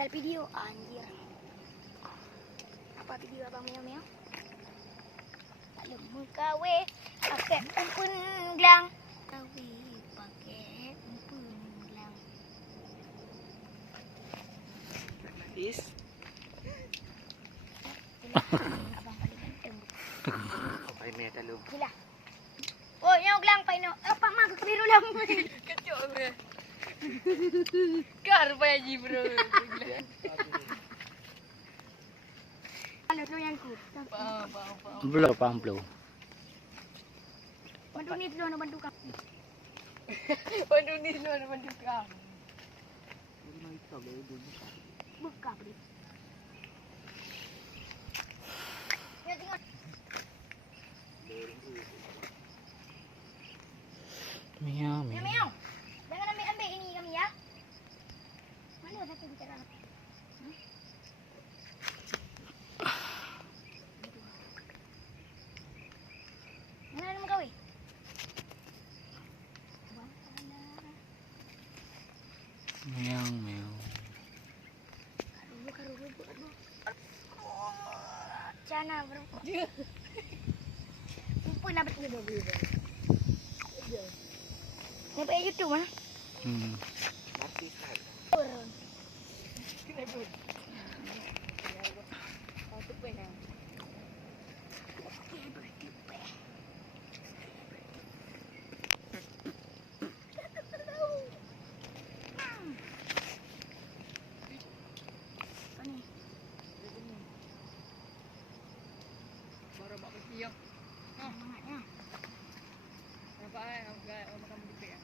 padahal video. Anjir. Apa video abang Meo? Tak lemu kawe pakai umpun gelang. Kawe pakai umpun gelang. Is. Abang paling ganteng. Pakai meh dalam. Gila. Oh, yang gelang pa ino. Apa mah kebiru lang. Kacau bro. Kar payah ji bro. Ano lo yang ku? Faham. Belum paham belum. Bantu ni dulu bantu kau. Bantu ni lo nak bantu kau. Buka beri. Ya tengok. Miau, Ya miau. Meo. Jangan ambil ini kami ya. Mana satu bicara? Mana nama kau? Miau, miau. Karu. Cana bro. Pun nak betul dulu. Nampak YouTube mana? Mati kan. Turun. Kenapa? Kau tu pun kan. Baru buat kopi ya. Semangatnya. Nampak kan? Orang makan berdua ya.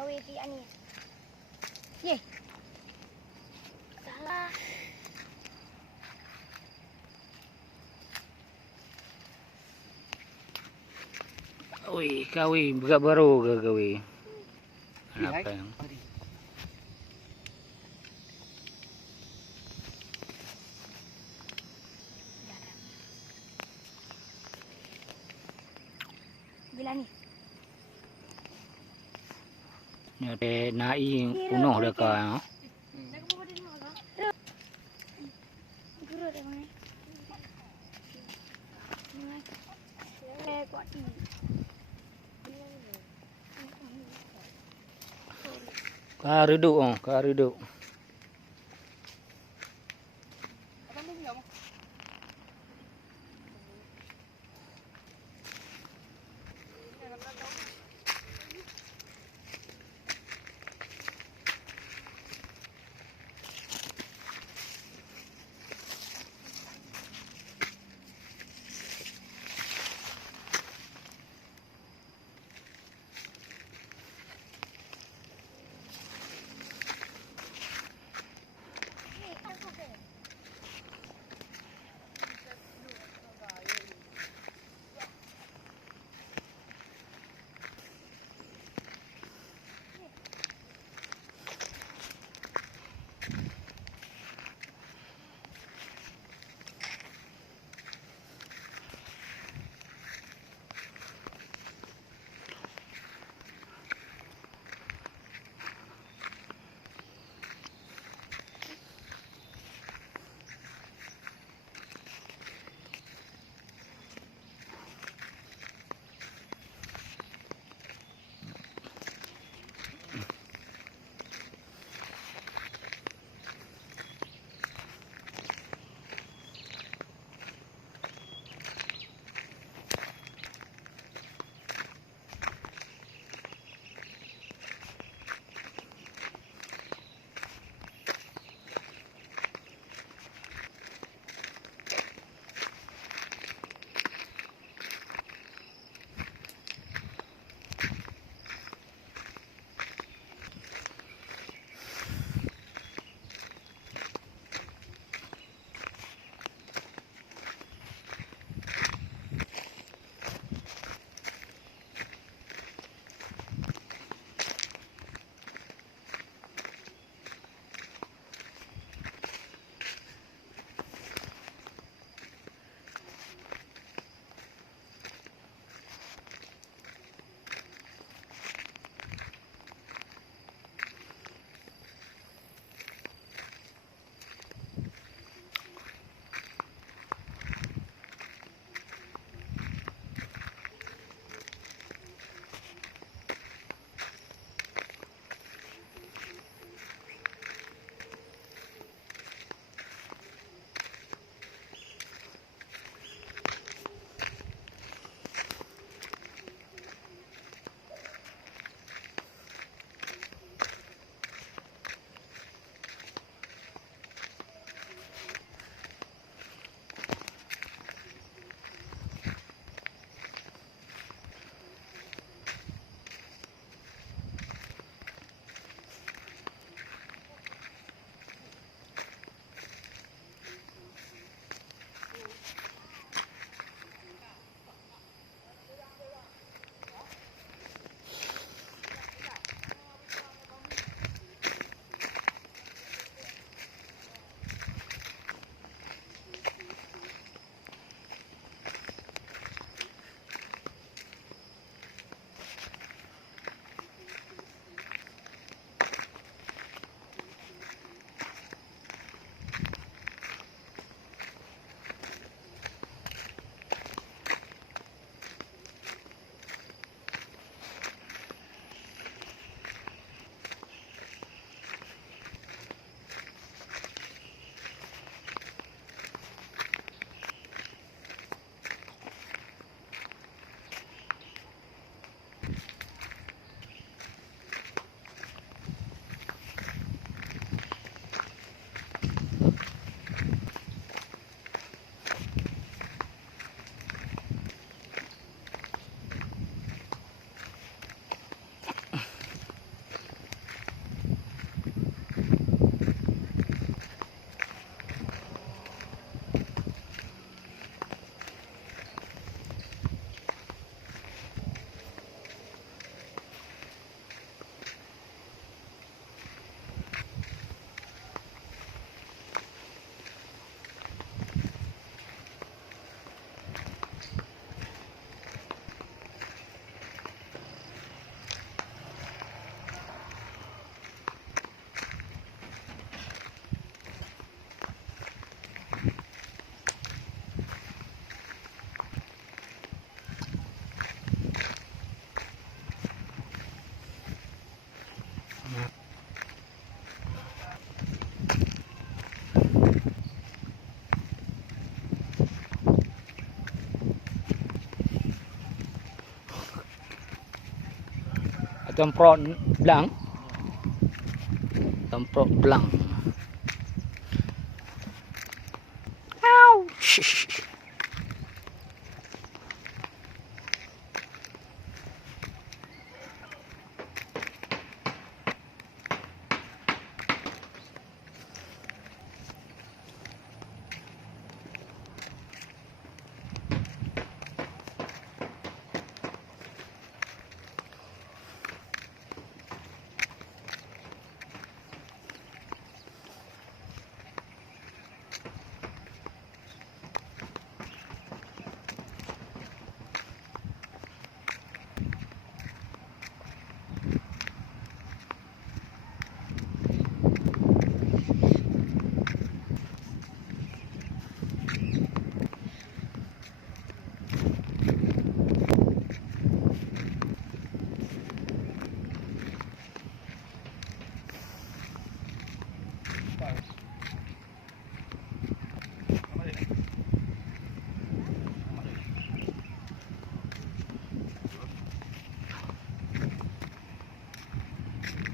Kau isi ani. Ye. Salah. Oi, kawi, berat baru ke kawi? Apa yang? Gila ni. Ni ada nai penuh dah kau. Nak bawa dia nak apa? Guru dah mana? Kuat ni. Kau duduk kau duduk. Abang ni enggak mau. Kemprot belang. Kemprot belang. Au.